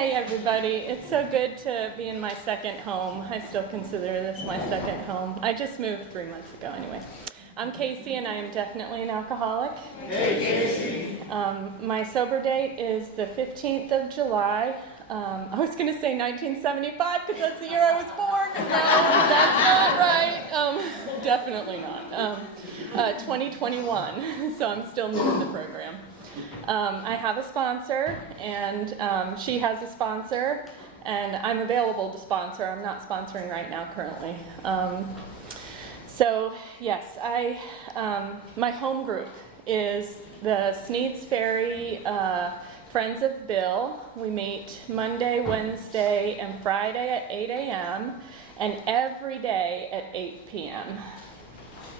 Hey everybody, it's so good to be in my second home. I still consider this my second home. I just moved 3 months ago anyway. I'm Kasey and I am definitely an alcoholic. Hey Kasey! My sober date is the 15th of July. I was going to say 1975 because that's the year I was born. No, that's not right. Definitely not. 2021, so I'm still new in the program. I have a sponsor, and she has a sponsor, and I'm available to sponsor. I'm not sponsoring right now currently. So yes, my home group is the Snead's Ferry Friends of Bill. We meet Monday, Wednesday, and Friday at 8 a.m. and every day at 8 p.m.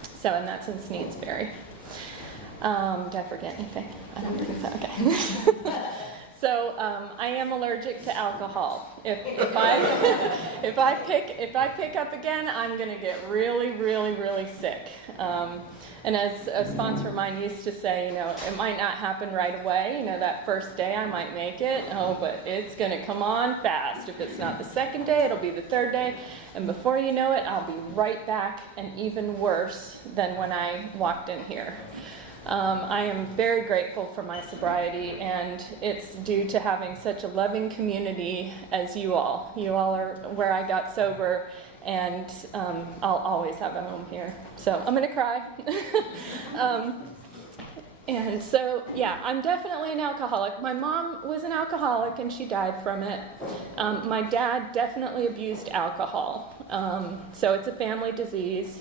So, and that's in Snead's Ferry. Did I forget anything? I don't think so. Okay. So I am allergic to alcohol. If I pick up again, I'm going to get really, really, really sick. And as a sponsor of mine used to say, it might not happen right away. That first day I might make it. Oh, but it's going to come on fast. If it's not the second day, it'll be the third day. And before you know it, I'll be right back and even worse than when I walked in here. I am very grateful for my sobriety, and it's due to having such a loving community as you all. You all are where I got sober, and I'll always have a home here. So I'm going to cry. And so, yeah, I'm definitely an alcoholic. My mom was an alcoholic, and she died from it. My dad definitely abused alcohol. So it's a family disease.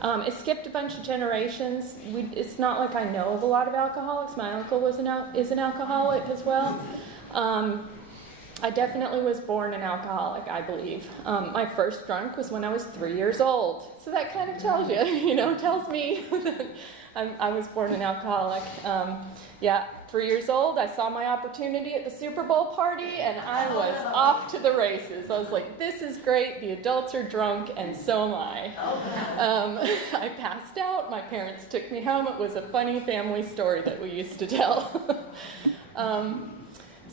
It skipped a bunch of generations. It's not like I know of a lot of alcoholics. My uncle is an alcoholic as well. I definitely was born an alcoholic, I believe. My first drunk was when I was 3 years old. So that kind of tells you, tells me that I was born an alcoholic. 3 years old, I saw my opportunity at the Super Bowl party, and I was off to the races. I was like, this is great, the adults are drunk, and so am I. I passed out, my parents took me home. It was a funny family story that we used to tell.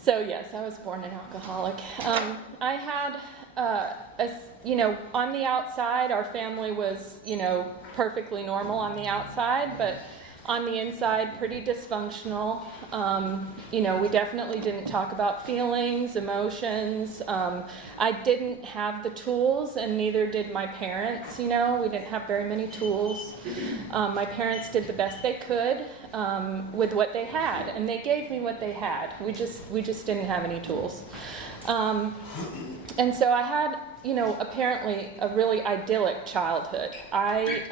So yes, I was born an alcoholic. I had, on the outside, our family was, perfectly normal on the outside, but on the inside, pretty dysfunctional. We definitely didn't talk about feelings, emotions. I didn't have the tools, and neither did my parents. We didn't have very many tools. My parents did the best they could with what they had, and they gave me what they had. We just didn't have any tools. And so I had, apparently a really idyllic childhood. I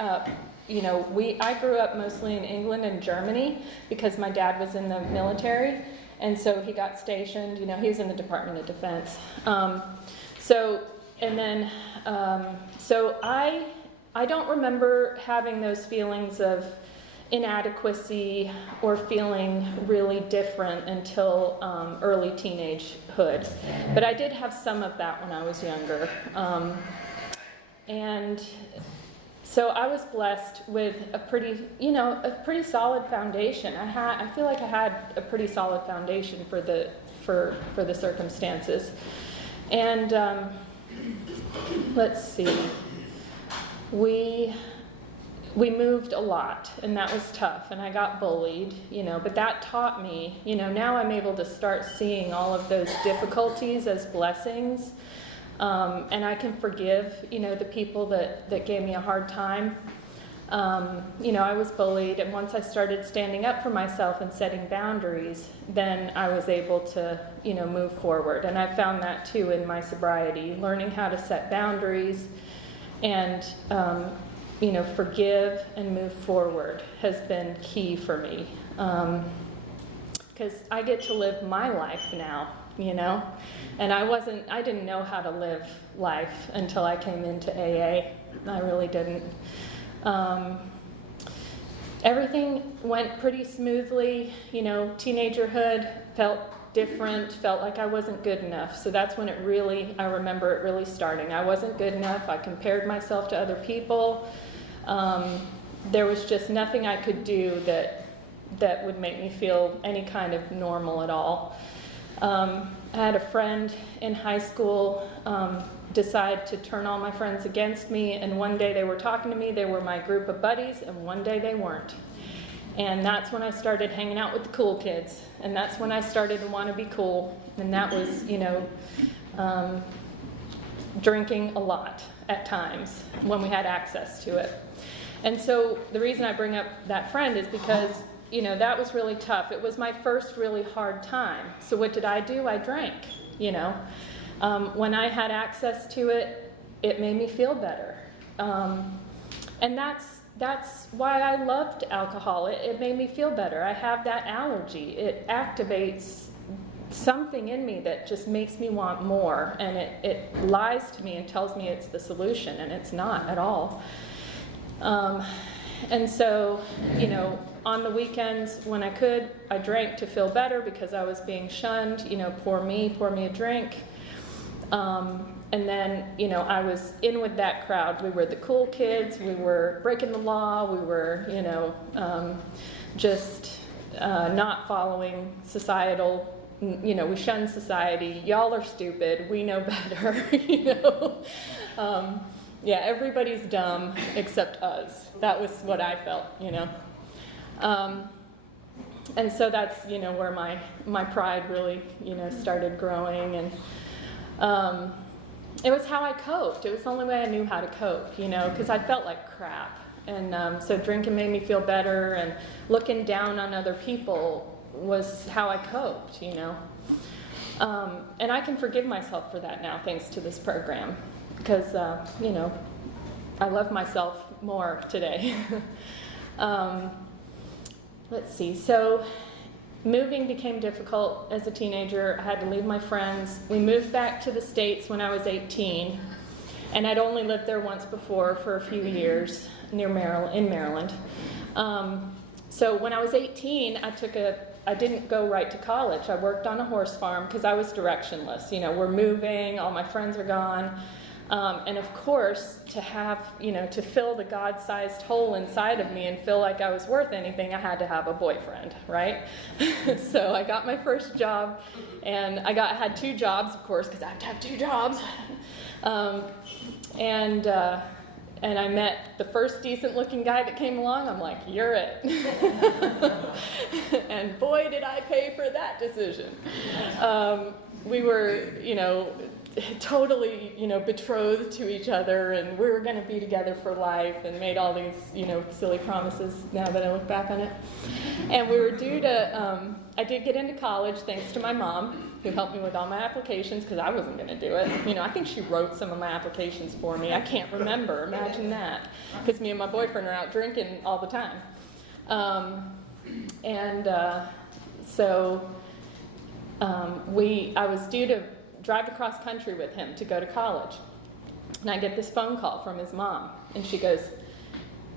grew up mostly in England and Germany because my dad was in the military, and so he got stationed. He was in the Department of Defense. So I don't remember having those feelings of inadequacy or feeling really different until early teenagehood. But I did have some of that when I was younger. And so I was blessed with a pretty solid foundation. I feel like I had a pretty solid foundation for the circumstances. And let's see, we moved a lot, and that was tough, and I got bullied, but that taught me, now I'm able to start seeing all of those difficulties as blessings. And I can forgive, the people that gave me a hard time. I was bullied, and once I started standing up for myself and setting boundaries, then I was able to, move forward. And I found that too in my sobriety, learning how to set boundaries and, forgive and move forward has been key for me. Because I get to live my life now. And I didn't know how to live life until I came into AA. I really didn't. Everything went pretty smoothly. Teenagerhood felt different, felt like I wasn't good enough. So that's when I remember it really starting. I wasn't good enough. I compared myself to other people. There was just nothing I could do that would make me feel any kind of normal at all. I had a friend in high school decide to turn all my friends against me, and one day they were talking to me, they were my group of buddies, and one day they weren't. And that's when I started hanging out with the cool kids, and that's when I started to want to be cool, and that was, drinking a lot at times when we had access to it. And so the reason I bring up that friend is because, that was really tough. It was my first really hard time. So what did I do? I drank, When I had access to it, it made me feel better. And that's why I loved alcohol. It made me feel better. I have that allergy. It activates something in me that just makes me want more, and it lies to me and tells me it's the solution, and it's not at all. And so, on the weekends when I could, I drank to feel better because I was being shunned, pour me a drink. And then, I was in with that crowd. We were the cool kids, we were breaking the law, we were, just not following societal, we shun society. Y'all are stupid, we know better, Yeah, everybody's dumb except us. That was what I felt, And so that's, where my pride really, started growing. And it was how I coped. It was the only way I knew how to cope, because I felt like crap. And so drinking made me feel better, and looking down on other people was how I coped, And I can forgive myself for that now, thanks to this program, because, I love myself more today. Let's see. So moving became difficult as a teenager. I had to leave my friends. We moved back to the States when I was 18, and I'd only lived there once before for a few years in Maryland. So when I was 18, I didn't go right to college. I worked on a horse farm because I was directionless. We're moving, all my friends are gone. And of course, to have, to fill the God-sized hole inside of me and feel like I was worth anything, I had to have a boyfriend, right? So I got my first job, and I had 2 jobs, of course, because I have to have 2 jobs. And I met the first decent-looking guy that came along. I'm like, you're it. And boy, did I pay for that decision. We were, totally, betrothed to each other, and we were going to be together for life, and made all these, silly promises now that I look back on it. And we were due to, I did get into college thanks to my mom, who helped me with all my applications, because I wasn't going to do it. I think she wrote some of my applications for me. I can't remember. Imagine that. Because me and my boyfriend are out drinking all the time. I was due to drive across country with him to go to college. And I get this phone call from his mom, and she goes,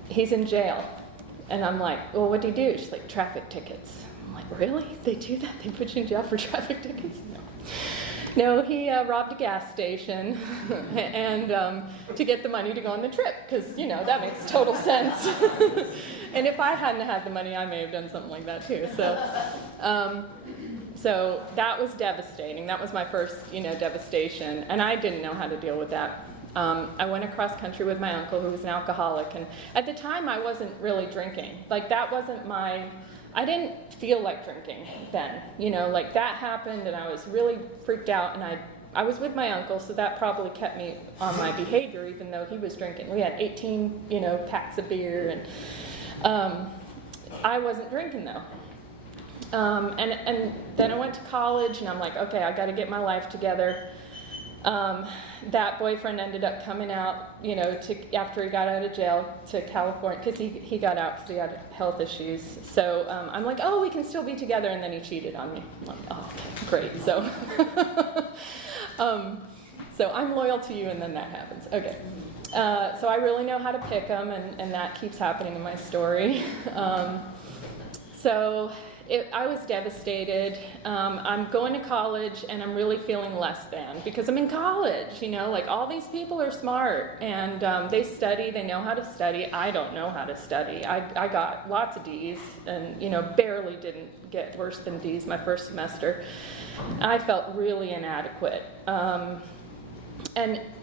he's in jail. And I'm like, well, what'd he do? She's like, traffic tickets. I'm like, really? They do that? They put you in jail for traffic tickets? No, he robbed a gas station and to get the money to go on the trip, because, that makes total sense. And if I hadn't had the money, I may have done something like that too. So that was devastating. That was my first, devastation, and I didn't know how to deal with that. I went across country with my uncle, who was an alcoholic, and at the time I wasn't really drinking. Like, that wasn't I didn't feel like drinking then. That happened, and I was really freaked out, and I was with my uncle, so that probably kept me on my behavior, even though he was drinking. We had 18, packs of beer, and I wasn't drinking though. And then I went to college, and I'm like, okay, I got to get my life together. That boyfriend ended up coming out, after he got out of jail, to California, because he got out because he had health issues. So I'm like, oh, we can still be together, and then he cheated on me. I'm like, oh, okay, great. So, so I'm loyal to you, and then that happens. Okay. So I really know how to pick them, and that keeps happening in my story. I was devastated. I'm going to college, and I'm really feeling less than, because I'm in college, all these people are smart, and they study, they know how to study. I don't know how to study. I got lots of D's, and, barely didn't get worse than D's my first semester. I felt really inadequate. And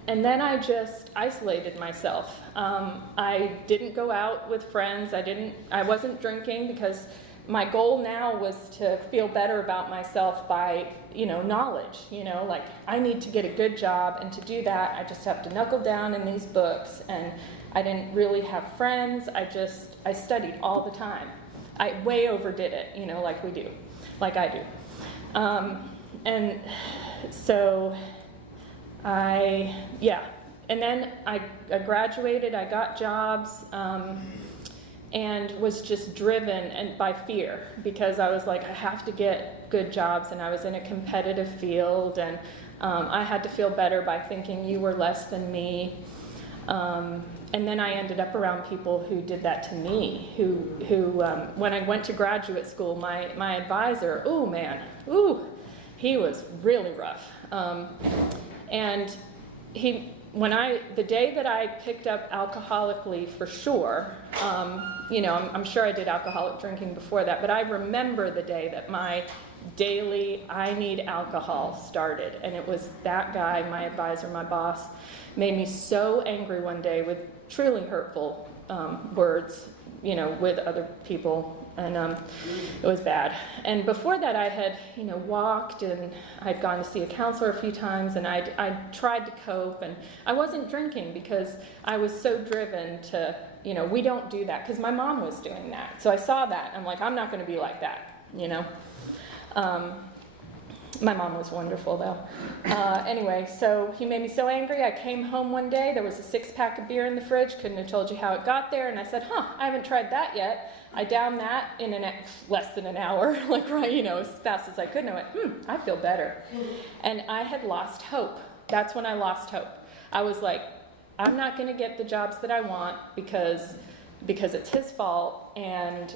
then I just isolated myself. I didn't go out with friends. I wasn't drinking because my goal now was to feel better about myself by, knowledge, like I need to get a good job, and to do that, I just have to knuckle down in these books, and I didn't really have friends. I studied all the time. I way overdid it, like I do. And so and then I graduated, I got jobs, and was just driven by fear, because I was like, I have to get good jobs, and I was in a competitive field, and I had to feel better by thinking you were less than me. And then I ended up around people who did that to me, who when I went to graduate school, my advisor, he was really rough. And the day that I picked up alcoholically for sure, I'm sure I did alcoholic drinking before that, but I remember the day that my daily I need alcohol started. And it was that guy, my advisor, my boss, made me so angry one day with truly hurtful words, with other people. And it was bad. And before that, I had, walked, and I'd gone to see a counselor a few times, and I tried to cope, and I wasn't drinking because I was so driven to, we don't do that, because my mom was doing that. So I saw that, and I'm like, I'm not going to be like that, My mom was wonderful, though. Anyway, so he made me so angry. I came home one day. There was a 6-pack of beer in the fridge. Couldn't have told you how it got there. And I said, I haven't tried that yet. I downed that in less than an hour, as fast as I could. And I went, I feel better. And I had lost hope. That's when I lost hope. I was like, I'm not going to get the jobs that I want because it's his fault, and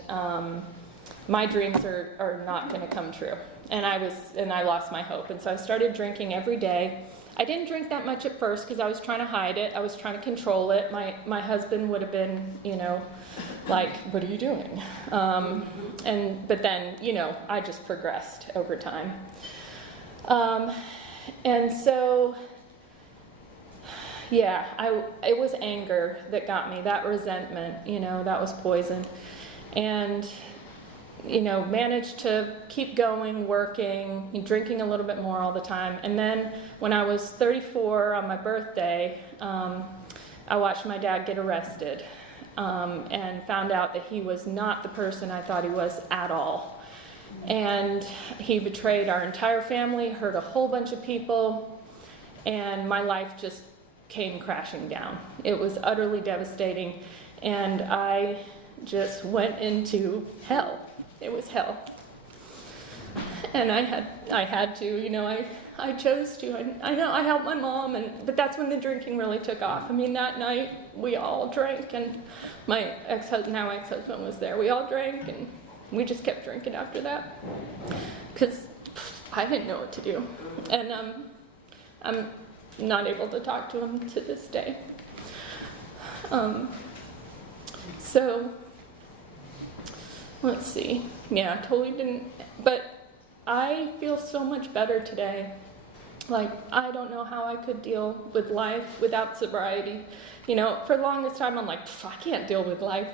my dreams are not going to come true. And I lost my hope. And so I started drinking every day. I didn't drink that much at first because I was trying to hide it. I was trying to control it. My husband would have been, like, what are you doing? But then, I just progressed over time. And so, it was anger that got me, that resentment, that was poison. And managed to keep going, working, drinking a little bit more all the time. And then when I was 34 on my birthday, I watched my dad get arrested, and found out that he was not the person I thought he was at all. And he betrayed our entire family, hurt a whole bunch of people, and my life just came crashing down. It was utterly devastating, and I just went into hell. It was hell. And I had to, I chose to. I know I helped my mom, but that's when the drinking really took off. That night we all drank, and my ex-husband was there. We all drank, and we just kept drinking after that because I didn't know what to do. And I'm not able to talk to him to this day. So let's see. Yeah, I totally didn't. But I feel so much better today. Like, I don't know how I could deal with life without sobriety. For the longest time, I'm like, I can't deal with life,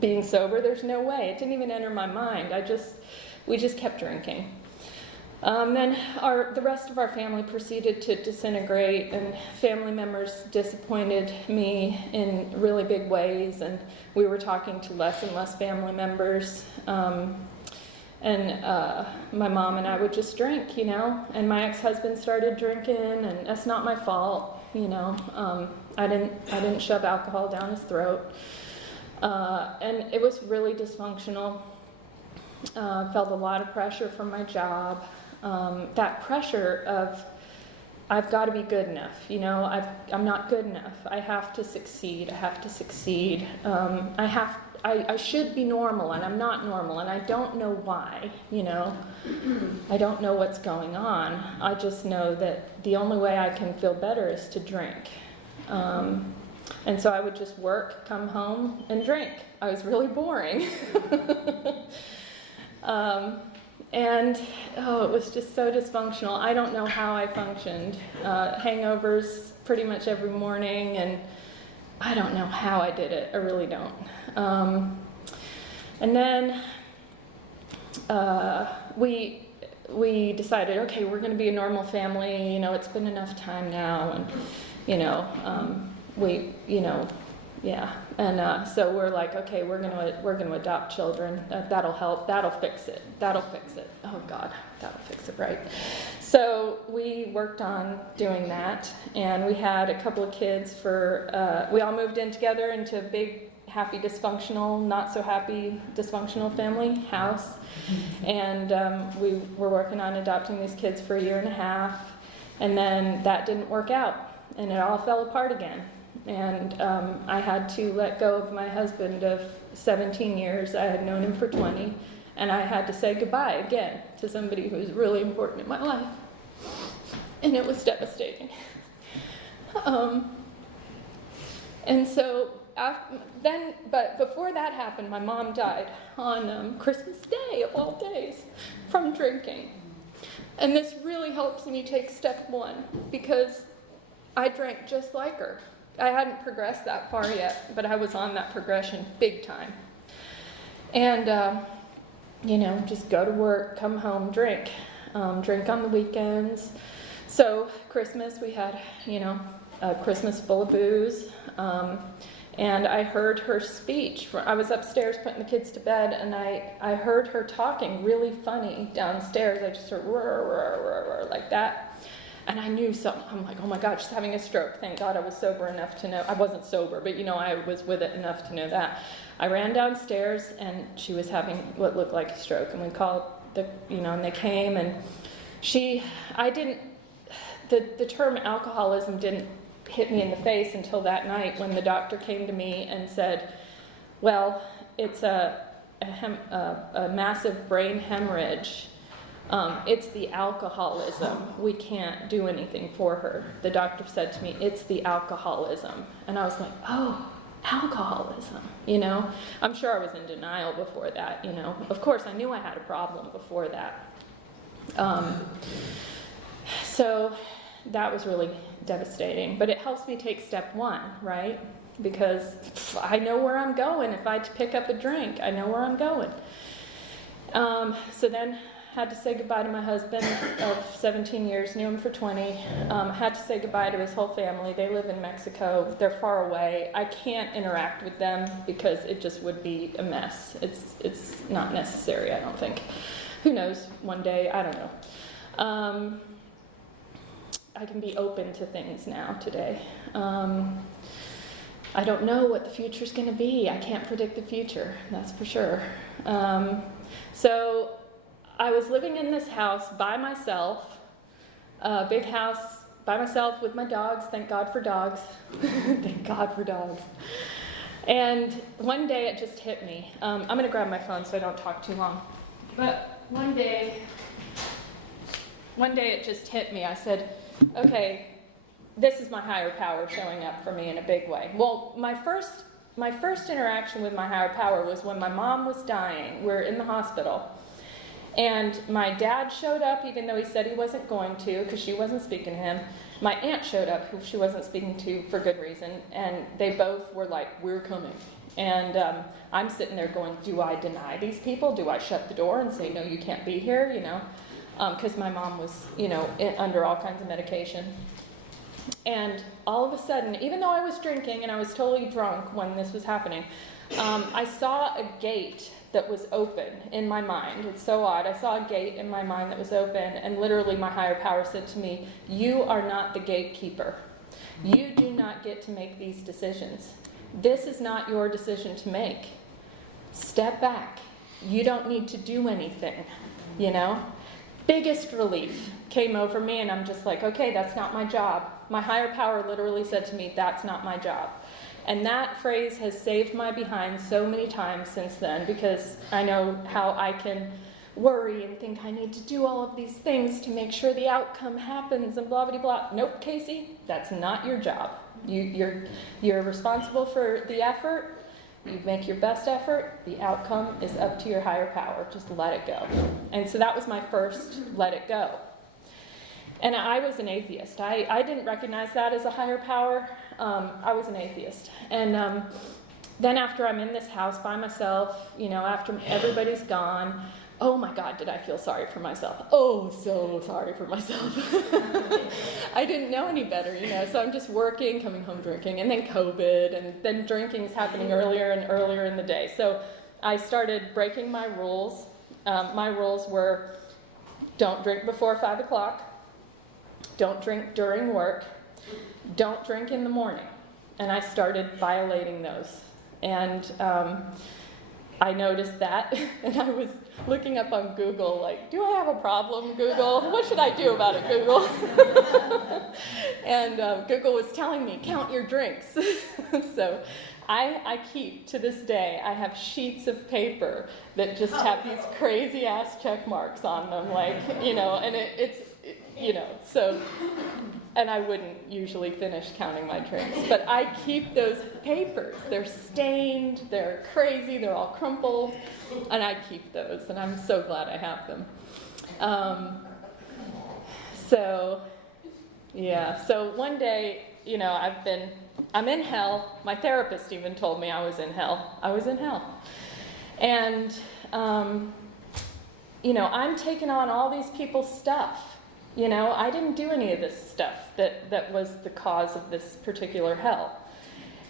being sober. There's no way. It didn't even enter my mind. We just kept drinking. Then the rest of our family proceeded to disintegrate, and family members disappointed me in really big ways, and we were talking to less and less family members. My mom and I would just drink, and my ex-husband started drinking, and that's not my fault, I didn't shove alcohol down his throat. And it was really dysfunctional. Felt a lot of pressure from my job. That pressure of, I've got to be good enough, I'm not good enough. I have to succeed. I should be normal, and I'm not normal, and I don't know why, I don't know what's going on. I just know that the only way I can feel better is to drink. And so I would just work, come home, and drink. I was really boring. And, it was just so dysfunctional. I don't know how I functioned. Hangovers pretty much every morning, and I don't know how I did it. I really don't. And then we decided, okay, we're going to be a normal family. It's been enough time now, and yeah. And so we're like, okay, we're gonna adopt children. That'll help. That'll fix it. Oh God, that'll fix it, right? So we worked on doing that, and we had a couple of kids we all moved in together into a big, happy, dysfunctional, not so happy, dysfunctional family house. And we were working on adopting these kids for 1.5 years, and then that didn't work out, and it all fell apart again. And I had to let go of my husband of 17 years. I had known him for 20, and I had to say goodbye again to somebody who was really important in my life. And it was devastating. And so but before that happened, my mom died on Christmas Day, of all days, from drinking. And this really helps me take step one, because I drank just like her. I hadn't progressed that far yet, but I was on that progression big time. And, just go to work, come home, drink. Drink on the weekends. So Christmas, we had, a Christmas full of booze. And I heard her speech. I was upstairs putting the kids to bed, and I heard her talking really funny downstairs. I just heard roar, roar, roar, roar, like that. And I knew something. I'm like, oh my God, she's having a stroke. Thank God I was sober enough to know. I wasn't sober, but I was with it enough to know that. I ran downstairs, and she was having what looked like a stroke. And we called and they came, and the term alcoholism didn't hit me in the face until that night, when the doctor came to me and said, well, it's a massive brain hemorrhage. It's the alcoholism. We can't do anything for her. The doctor said to me, it's the alcoholism. And I was like, oh, alcoholism, I'm sure I was in denial before that, Of course, I knew I had a problem before that. So that was really devastating. But it helps me take step one, right? Because I know where I'm going. If I pick up a drink, I know where I'm going. So then had to say goodbye to my husband of 17 years, knew him for 20. Had to say goodbye to his whole family. They live in Mexico. They're far away. I can't interact with them because it just would be a mess. It's not necessary, I don't think. Who knows, one day, I don't know. I can be open to things now today. I don't know what the future's going to be. I can't predict the future, that's for sure. So I was living in this house by myself, a big house by myself with my dogs. Thank God for dogs. Thank God for dogs. And one day it just hit me. I'm going to grab my phone so I don't talk too long. But one day it just hit me. I said, okay, this is my higher power showing up for me in a big way. Well, my first interaction with my higher power was when my mom was dying. We were in the hospital. And my dad showed up, even though he said he wasn't going to, because she wasn't speaking to him. My aunt showed up, who she wasn't speaking to for good reason. And they both were like, we're coming. And I'm sitting there going, do I deny these people? Do I shut the door and say, no, you can't be here, Because my mom was, under all kinds of medication. And all of a sudden, even though I was drinking and I was totally drunk when this was happening, I saw a gate that was open in my mind. It's so odd. I saw a gate in my mind that was open, and literally my higher power said to me, you are not the gatekeeper. You do not get to make these decisions. This is not your decision to make. Step back. You don't need to do anything, Biggest relief came over me, and I'm just like, okay, that's not my job. My higher power literally said to me, that's not my job. And that phrase has saved my behind so many times since then, because I know how I can worry and think I need to do all of these things to make sure the outcome happens and blah, blah, blah. Nope, Kasey, that's not your job. You're responsible for the effort. You make your best effort, the outcome is up to your higher power. Just let it go. And so that was my first let it go. And I was an atheist. I didn't recognize that as a higher power. I was an atheist. And then after I'm in this house by myself, after everybody's gone, oh my God, did I feel sorry for myself. Oh, so sorry for myself. I didn't know any better, so I'm just working, coming home drinking, and then COVID, and then drinking's happening earlier and earlier in the day. So I started breaking my rules. My rules were, don't drink before 5 o'clock, don't drink during work, don't drink in the morning. And I started violating those. And I noticed that, and I was looking up on Google, like, do I have a problem, Google? What should I do about it, Google? And Google was telling me, count your drinks. So I keep, to this day, I have sheets of paper that just have these crazy-ass check marks on them, like, and so... And I wouldn't usually finish counting my drinks. But I keep those papers. They're stained, they're crazy, they're all crumpled. And I keep those, and I'm so glad I have them. So one day, I'm in hell. My therapist even told me I was in hell. I was in hell. And, I'm taking on all these people's stuff. I didn't do any of this stuff that was the cause of this particular hell.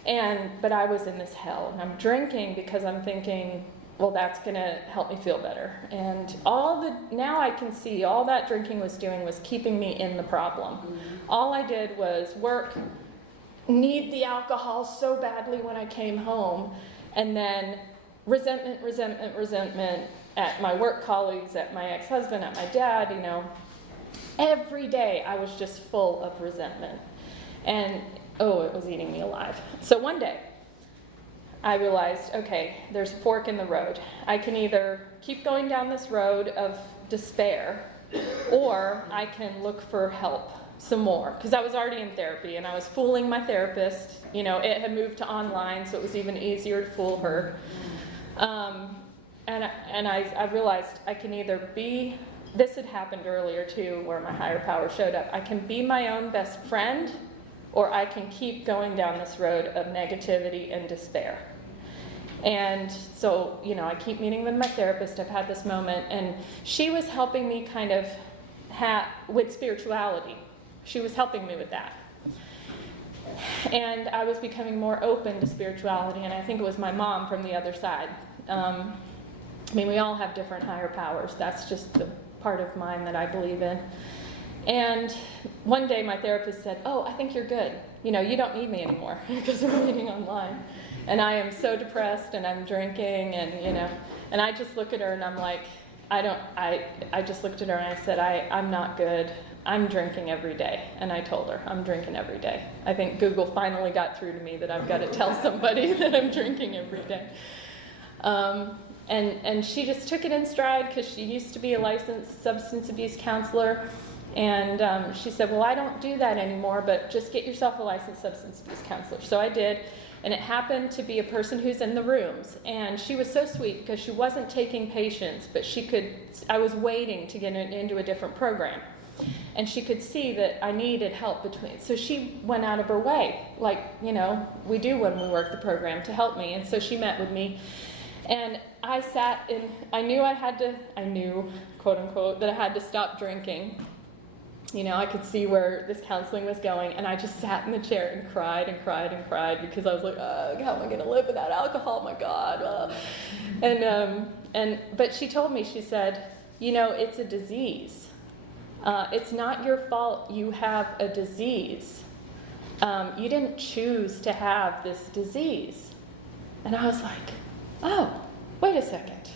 But I was in this hell, and I'm drinking because I'm thinking, well, that's going to help me feel better. And now I can see all that drinking was doing was keeping me in the problem. Mm-hmm. All I did was work, need the alcohol so badly when I came home, and then resentment at my work colleagues, at my ex-husband, at my dad, Every day I was just full of resentment. And, it was eating me alive. So one day I realized, okay, there's a fork in the road. I can either keep going down this road of despair, or I can look for help some more. Because I was already in therapy, and I was fooling my therapist. It had moved to online, so it was even easier to fool her. And I realized I can either be... This had happened earlier, too, where my higher power showed up. I can be my own best friend, or I can keep going down this road of negativity and despair. And so, I keep meeting with my therapist. I've had this moment, and she was helping me kind of with spirituality. She was helping me with that. And I was becoming more open to spirituality, and I think it was my mom from the other side. We all have different higher powers. That's just the part of mine that I believe in. And one day my therapist said, I think you're good. You don't need me anymore because we're meeting online. And I am so depressed, and I'm drinking, and I just look at her and I'm like, I just looked at her and I said, I'm not good. I'm drinking every day. And I told her, I'm drinking every day. I think Google finally got through to me that I've got to tell somebody that I'm drinking every day. And she just took it in stride because she used to be a licensed substance abuse counselor. And she said, well, I don't do that anymore, but just get yourself a licensed substance abuse counselor. So I did. And it happened to be a person who's in the rooms. And she was so sweet because she wasn't taking patients, but I was waiting to get into a different program. And she could see that I needed help so she went out of her way, like, we do when we work the program, to help me. And so she met with me. And I sat in, I knew, quote unquote, that I had to stop drinking. I could see where this counseling was going, and I just sat in the chair and cried because I was like, how am I going to live without alcohol? My God. But she told me, she said, it's a disease. It's not your fault you have a disease. You didn't choose to have this disease. And I was like, oh, wait a second.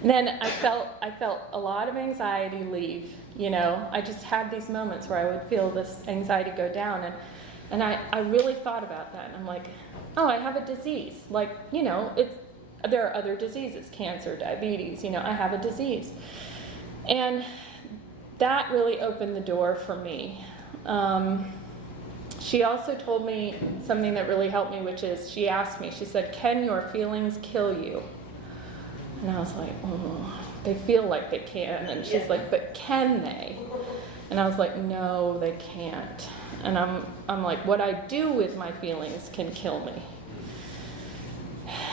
And then I felt a lot of anxiety leave. I just had these moments where I would feel this anxiety go down, and I really thought about that. And I'm like, oh, I have a disease. Like, there are other diseases, cancer, diabetes. I have a disease, and that really opened the door for me. She also told me something that really helped me, which is she asked me, she said, can your feelings kill you? And I was like, oh, they feel like they can. And she's like, but can they? And I was like, no, they can't. And I'm like, what I do with my feelings can kill me.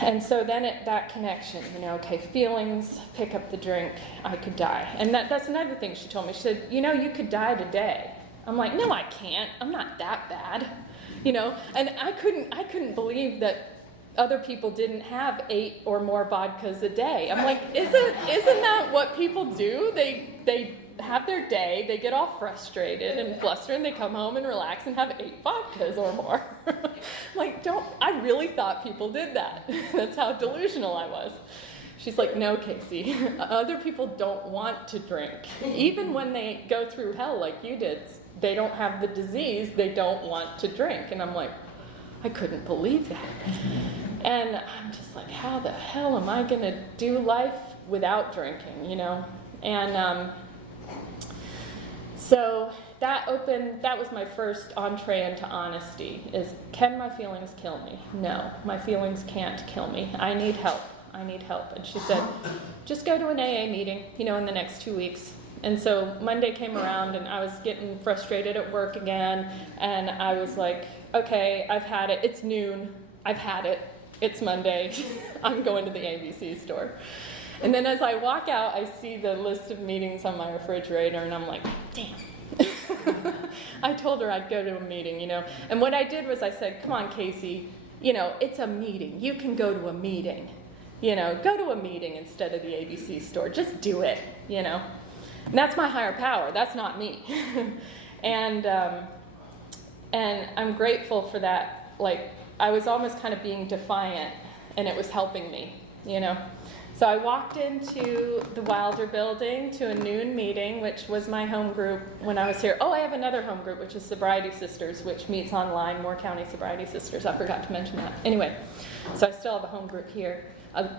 And so then that connection, okay, feelings, pick up the drink, I could die. And that's another thing she told me. She said, you could die today. I'm like, no, I can't. I'm not that bad. And I couldn't believe that other people didn't have 8 or more vodkas a day. I'm like, isn't that what people do? They have their day, they get all frustrated and flustered, and they come home and relax and have 8 vodkas or more. Like, I really thought people did that. That's how delusional I was. She's like, no, Kasey, other people don't want to drink. Even when they go through hell like you did, they don't have the disease, they don't want to drink. And I'm like, I couldn't believe that. And I'm just like, how the hell am I going to do life without drinking, And so that was my first entree into honesty, is can my feelings kill me? No, my feelings can't kill me. I need help. And she said, just go to an AA meeting, in the next 2 weeks. And so Monday came around, and I was getting frustrated at work again, and I was like, okay, I've had it. It's noon. I've had it. It's Monday. I'm going to the ABC store. And then as I walk out, I see the list of meetings on my refrigerator, and I'm like, damn. I told her I'd go to a meeting, And what I did was I said, come on, Kasey, it's a meeting. You can go to a meeting. Go to a meeting instead of the ABC store. Just do it, And that's my higher power. That's not me. And I'm grateful for that. Like, I was almost kind of being defiant, and it was helping me, So I walked into the Wilder building to a noon meeting, which was my home group when I was here. Oh, I have another home group, which is Sobriety Sisters, which meets online, Moore County Sobriety Sisters. I forgot to mention that. Anyway, so I still have a home group here.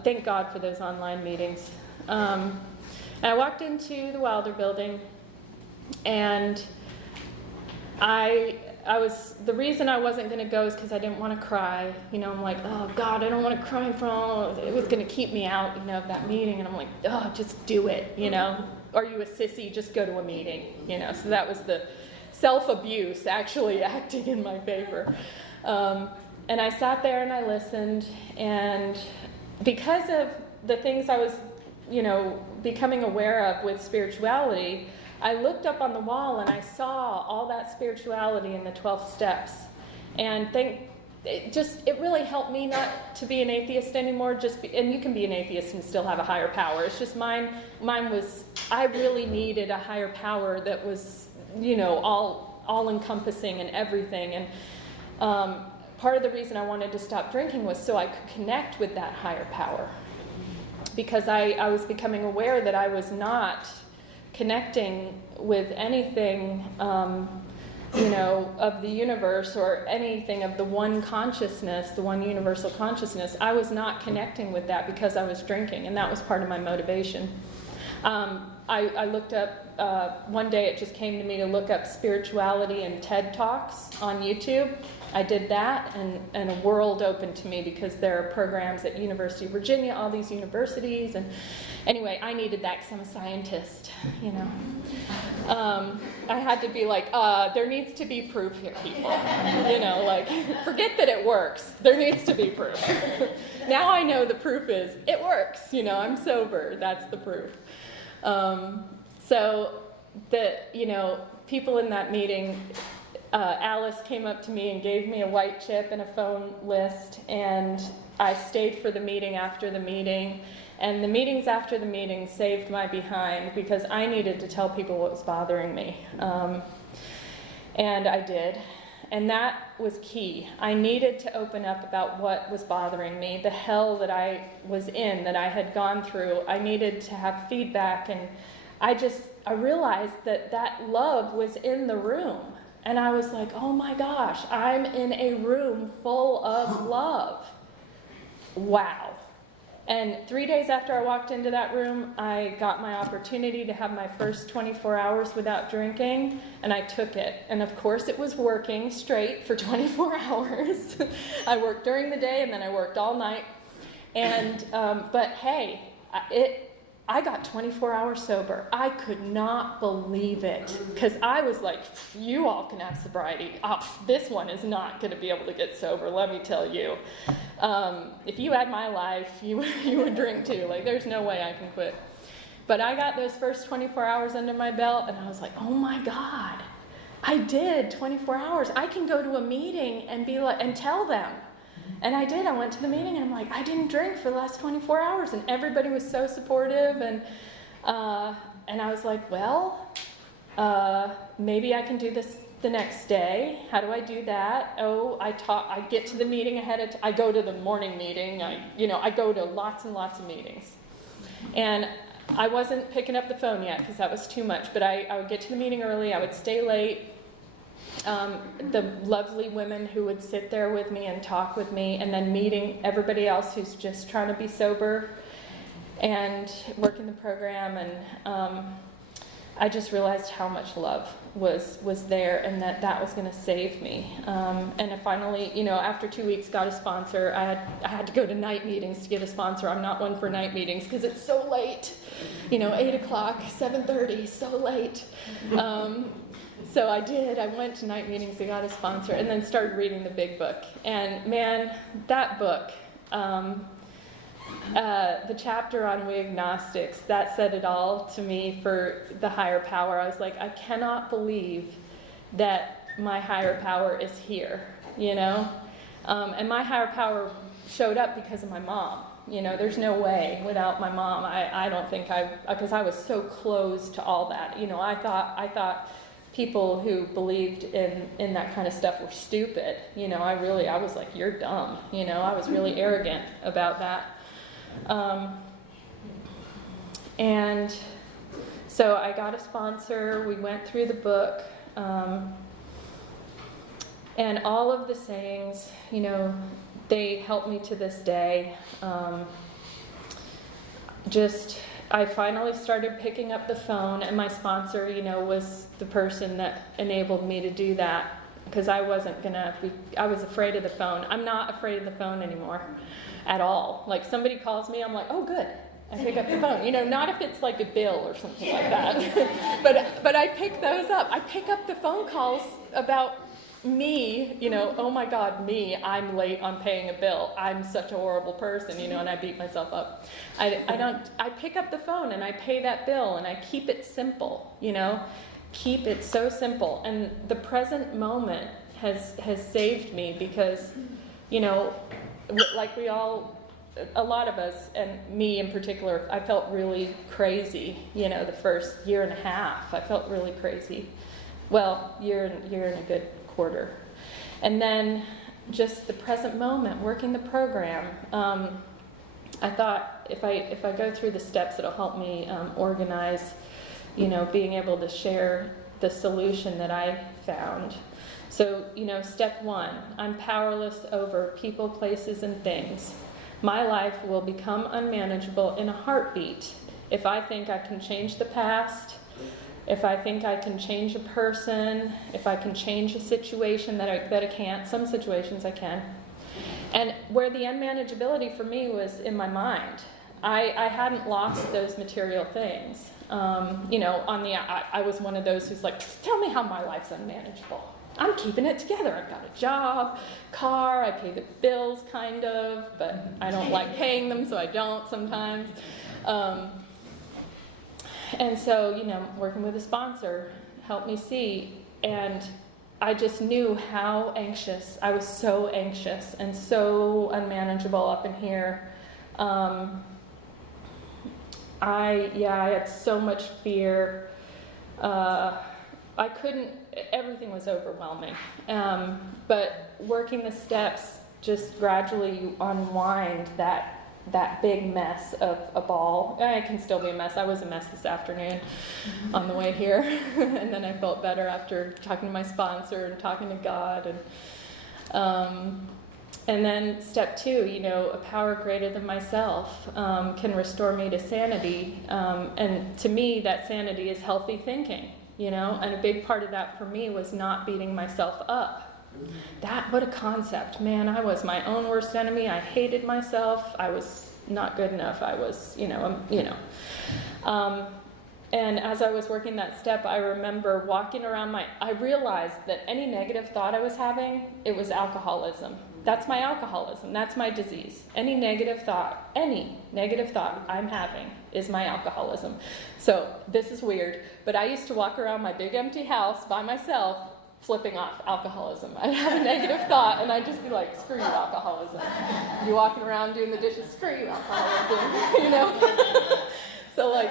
Thank God for those online meetings. And I walked into the Wilder building, and the reason I wasn't going to go is because I didn't want to cry. I'm like, oh God, I don't want to cry in front. It was going to keep me out, of that meeting. And I'm like, oh, just do it, Are you a sissy? Just go to a meeting, So that was the self-abuse actually acting in my favor. And I sat there and I listened, and because of the things I was, becoming aware of with spirituality, I looked up on the wall and I saw all that spirituality in the 12 steps. And it really helped me not to be an atheist anymore. And you can be an atheist and still have a higher power. It's just mine was, I really needed a higher power that was, all encompassing and everything. And part of the reason I wanted to stop drinking was so I could connect with that higher power. Because I was becoming aware that I was not connecting with anything, of the universe or anything of the one consciousness, the one universal consciousness. I was not connecting with that because I was drinking, and that was part of my motivation. I looked up, one day it just came to me to look up spirituality and TED Talks on YouTube. I did that, and a world opened to me because there are programs at University of Virginia, all these universities, and anyway, I needed that because I'm a scientist, I had to be like, there needs to be proof here, people, forget that it works. There needs to be proof. Now I know the proof is, it works, I'm sober, that's the proof. So people in that meeting, Alice came up to me and gave me a white chip and a phone list, and I stayed for the meeting after the meeting, and the meetings after the meeting saved my behind because I needed to tell people what was bothering me, and I did, and that was key. I needed to open up about what was bothering me, the hell that I was in, that I had gone through. I needed to have feedback, and I realized that love was in the room. And I was like, oh my gosh, I'm in a room full of love. Wow. And 3 days after I walked into that room, I got my opportunity to have my first 24 hours without drinking, and I took it. And of course it was working straight for 24 hours. I worked during the day and then I worked all night. And, but hey, I got 24 hours sober. I could not believe it, because I was like, you all can have sobriety. Oh, this one is not going to be able to get sober, let me tell you. If you had my life, you would drink too. Like, there's no way I can quit. But I got those first 24 hours under my belt, and I was like, oh my God, I did 24 hours. I can go to a meeting and be like, and tell them. And I did. I went to the meeting, and I'm like, I didn't drink for the last 24 hours. And everybody was so supportive. And I was like, well, maybe I can do this the next day. How do I do that? Oh, I get to the meeting ahead of I go to the morning meeting. I go to lots and lots of meetings. And I wasn't picking up the phone yet because that was too much. But I would get to the meeting early. I would stay late. The lovely women who would sit there with me and talk with me, and then meeting everybody else who's just trying to be sober and working the program. And I just realized how much love was there, and that was going to save me. And I finally, after 2 weeks, got a sponsor. I had to go to night meetings to get a sponsor. I'm not one for night meetings because it's so late. 8 o'clock, 7:30, so late. So I did. I went to night meetings, I got a sponsor, and then started reading the big book. And man, that book, the chapter on we agnostics, that said it all to me for the higher power. I was like, I cannot believe that my higher power is here, And my higher power showed up because of my mom. There's no way without my mom. I don't think because I was so closed to all that. I thought people who believed in that kind of stuff were stupid. I was like, you're dumb. I was really arrogant about that. And so I got a sponsor. We went through the book. And all of the sayings, they help me to this day. I finally started picking up the phone, and my sponsor, was the person that enabled me to do that, because I was afraid of the phone. I'm not afraid of the phone anymore at all. Like, somebody calls me, I'm like, oh, good. I pick up the phone. Not if it's like a bill or something like that. but I pick those up. I pick up the phone calls about me, oh my God, me, I'm late on paying a bill. I'm such a horrible person, and I beat myself up. I pick up the phone and I pay that bill, and I keep it simple, keep it so simple. And the present moment has saved me because, like a lot of us, and me in particular, I felt really crazy, the first year and a half. I felt really crazy. Well, year and a good quarter. And then just the present moment, working the program. I thought if I go through the steps, it'll help me organize, being able to share the solution that I found. So, step 1, I'm powerless over people, places, and things. My life will become unmanageable in a heartbeat if I think I can change the past, if I think I can change a person, if I can change a situation that I can't. Some situations I can. And where the unmanageability for me was in my mind. I hadn't lost those material things. I was one of those who's like, tell me how my life's unmanageable. I'm keeping it together. I've got a job, car, I pay the bills kind of, but I don't like paying them, so I don't sometimes. And so, working with a sponsor helped me see, and I just knew how anxious. I was so anxious and so unmanageable up in here. I had so much fear. Everything was overwhelming. But working the steps, just gradually unwind that big mess of a ball. I can still be a mess. I was a mess this afternoon on the way here. And then I felt better after talking to my sponsor and talking to God. And then step 2, a power greater than myself can restore me to sanity. And to me, that sanity is healthy thinking, and a big part of that for me was not beating myself up. What a concept. Man, I was my own worst enemy. I hated myself. I was not good enough. I was, and as I was working that step, I remember walking around I realized that any negative thought I was having, it was alcoholism. That's my alcoholism. That's my disease. Any negative thought I'm having is my alcoholism. So this is weird, but I used to walk around my big empty house by myself, flipping off alcoholism. I'd have a negative thought, and I'd just be like, screw you, alcoholism. You walking around doing the dishes, screw you, alcoholism, So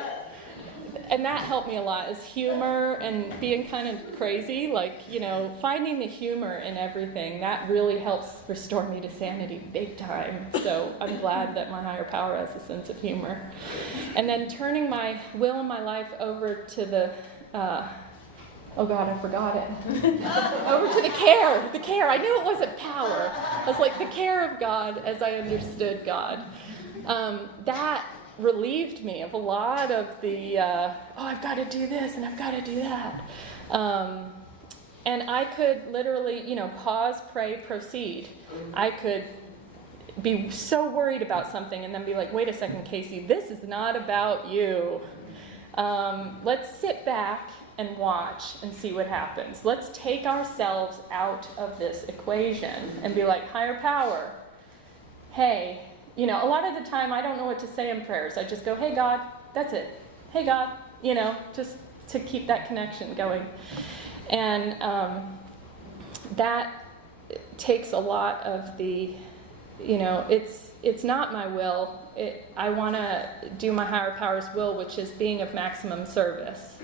and that helped me a lot, is humor and being kind of crazy, finding the humor in everything. That really helps restore me to sanity big time. So I'm glad that my higher power has a sense of humor. And then turning my will and my life over to the, oh God, I forgot it. Over to the care. I knew it wasn't power. It was like the care of God as I understood God. That relieved me of a lot of the, I've got to do this and I've got to do that. And I could literally, pause, pray, proceed. I could be so worried about something and then be like, wait a second, Kasey, this is not about you. Let's sit back and watch and see what happens. Let's take ourselves out of this equation and be like, higher power, hey, a lot of the time I don't know what to say in prayers. I just go, hey God, that's it. Hey God, just to keep that connection going. And that takes a lot of the, it's not my will. I want to do my higher power's will, which is being of maximum service.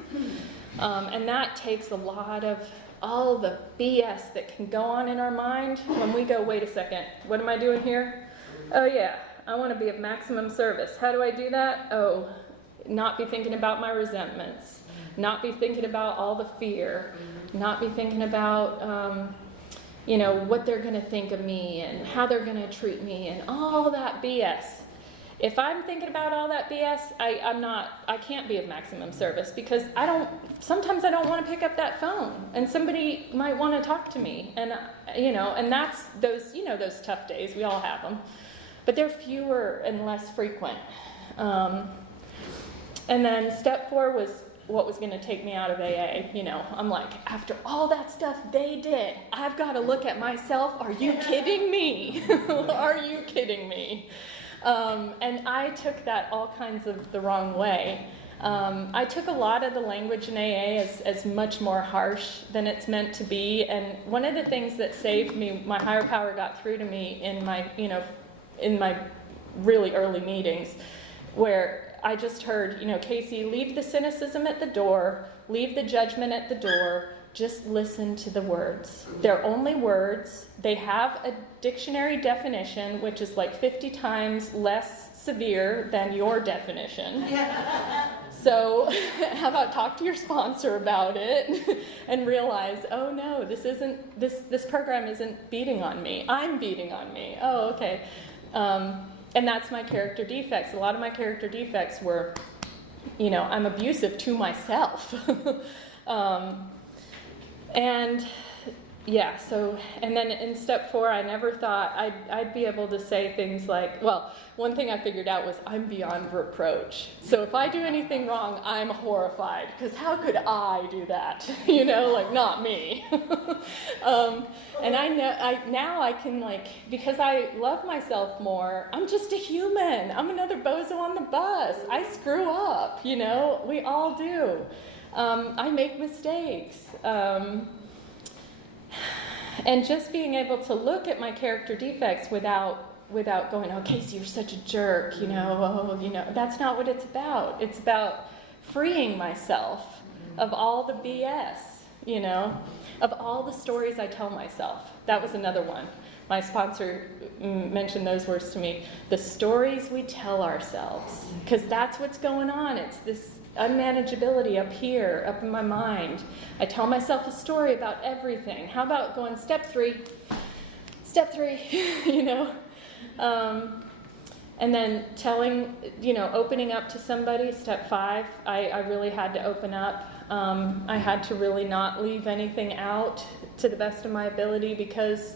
And that takes a lot of all the BS that can go on in our mind when we go, wait a second, what am I doing here? Oh yeah, I want to be of maximum service. How do I do that? Oh, not be thinking about my resentments, not be thinking about all the fear, not be thinking about, what they're going to think of me and how they're going to treat me and all that BS. If I'm thinking about all that BS, I can't be of maximum service because sometimes I don't want to pick up that phone and somebody might want to talk to me. And, and that's those tough days, we all have them. But they're fewer and less frequent. And then step 4 was what was going to take me out of AA. I'm like, after all that stuff they did, I've got to look at myself. Are you kidding me? Are you kidding me? And I took that all kinds of the wrong way. I took a lot of the language in AA as much more harsh than it's meant to be. And one of the things that saved me, my higher power got through to me in my really early meetings, where I just heard, Kasey, leave the cynicism at the door, leave the judgment at the door, just listen to the words. They're only words. They have a dictionary definition, which is like 50 times less severe than your definition. So how about talk to your sponsor about it and realize, oh no, this program isn't beating on me. I'm beating on me. Oh, okay. And that's my character defects. A lot of my character defects were, I'm abusive to myself. And yeah, and then in step 4, I never thought I'd be able to say things like, one thing I figured out was I'm beyond reproach. So if I do anything wrong, I'm horrified, because how could I do that? Not me. And I know, now I can, because I love myself more, I'm just a human. I'm another bozo on the bus. I screw up, we all do. I make mistakes. And just being able to look at my character defects without going, oh, Kasey, you're such a jerk, that's not what it's about. It's about freeing myself of all the BS, of all the stories I tell myself. That was another one. My sponsor mentioned those words to me. The stories we tell ourselves, because that's what's going on. It's this unmanageability up here, up in my mind. I tell myself a story about everything. How about going step 3? Step 3, you know. And then telling, opening up to somebody, step 5, I really had to open up. I had to really not leave anything out to the best of my ability, because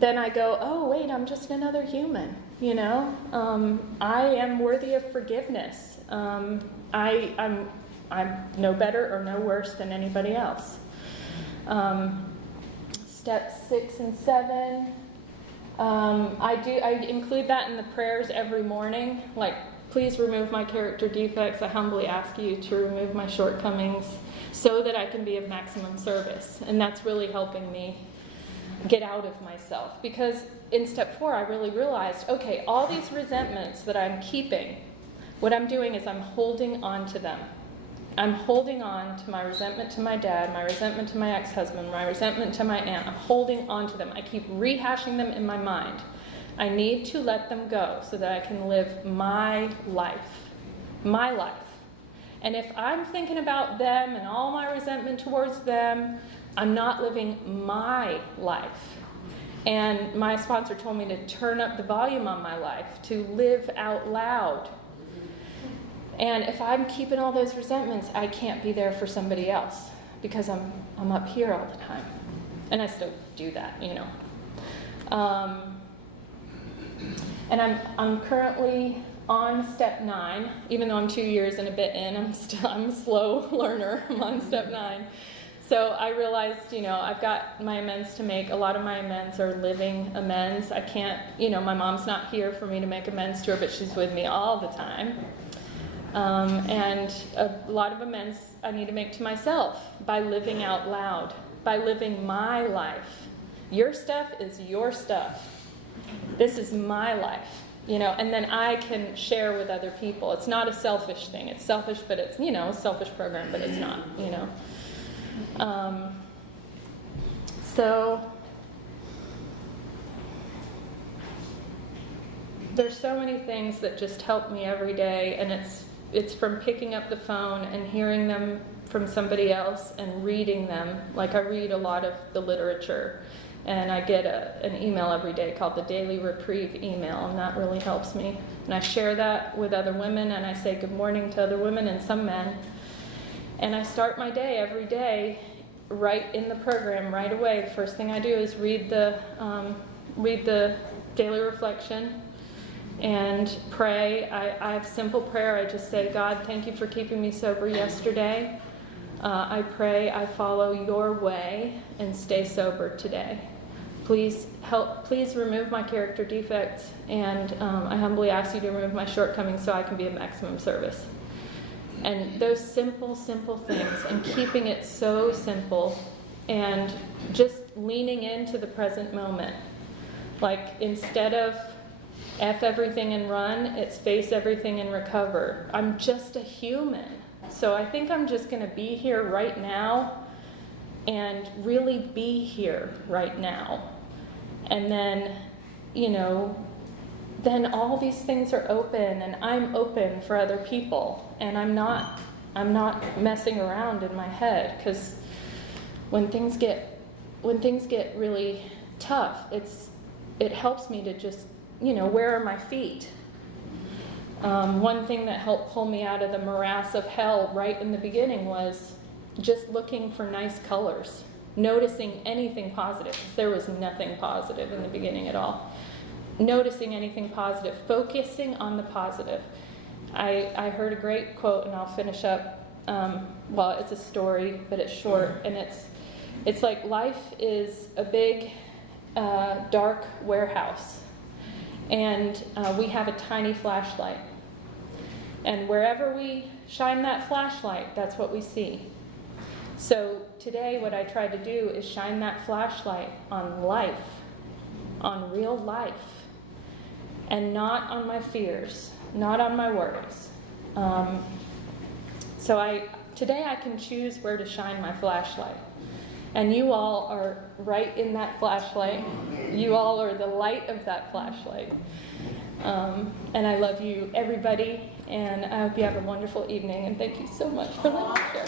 then I go, oh, wait, I'm just another human, I am worthy of forgiveness. I'm no better or no worse than anybody else. Steps 6 and 7, I include that in the prayers every morning. Like, please remove my character defects. I humbly ask you to remove my shortcomings so that I can be of maximum service. And that's really helping me get out of myself. Because in step 4, I really realized, okay, all these resentments that I'm keeping, what I'm doing is I'm holding on to them. I'm holding on to my resentment to my dad, my resentment to my ex-husband, my resentment to my aunt. I'm holding on to them. I keep rehashing them in my mind. I need to let them go so that I can live my life. My life. And if I'm thinking about them and all my resentment towards them, I'm not living my life. And my sponsor told me to turn up the volume on my life, to live out loud. And if I'm keeping all those resentments, I can't be there for somebody else, because I'm up here all the time. And I still do that, And I'm currently on step 9, even though I'm 2 years and a bit in. I'm a slow learner. I'm on step 9. So I realized, I've got my amends to make. A lot of my amends are living amends. I can't, my mom's not here for me to make amends to her, but she's with me all the time. And a lot of amends I need to make to myself by living out loud, by living my life. Your stuff is your stuff. This is my life, and then I can share with other people. It's not a selfish thing. It's selfish, but it's, a selfish program, but it's not, So there's so many things that just help me every day, and it's from picking up the phone and hearing them from somebody else and reading them. Like, I read a lot of the literature, and I get an email every day called the Daily Reprieve email, and that really helps me. And I share that with other women, and I say good morning to other women and some men. And I start my day every day right in the program right away. The first thing I do is read the daily reflection and pray. I have simple prayer. I just say, God, thank you for keeping me sober yesterday. I pray I follow your way and stay sober today. Please remove my character defects, and I humbly ask you to remove my shortcomings so I can be of maximum service. And those simple things, and keeping it so simple, and just leaning into the present moment. Like, instead of F everything and run, it's face everything and recover. I'm just a human. So I think I'm just going to be here right now and really be here right now. And then, then all these things are open, and I'm open for other people. And I'm not messing around in my head, because when things get really tough, it helps me to just, where are my feet? One thing that helped pull me out of the morass of hell right in the beginning was just looking for nice colors, noticing anything positive, because there was nothing positive in the beginning at all. Noticing anything positive, focusing on the positive. I heard a great quote, and I'll finish up. It's a story, but it's short, and it's like life is a big, dark warehouse, and we have a tiny flashlight. And wherever we shine that flashlight, that's what we see. So today what I try to do is shine that flashlight on life, on real life, and not on my fears, not on my worries. Today I can choose where to shine my flashlight. And you all are right in that flashlight. You all are the light of that flashlight. And I love you, everybody, and I hope you have a wonderful evening, and thank you so much for letting me share.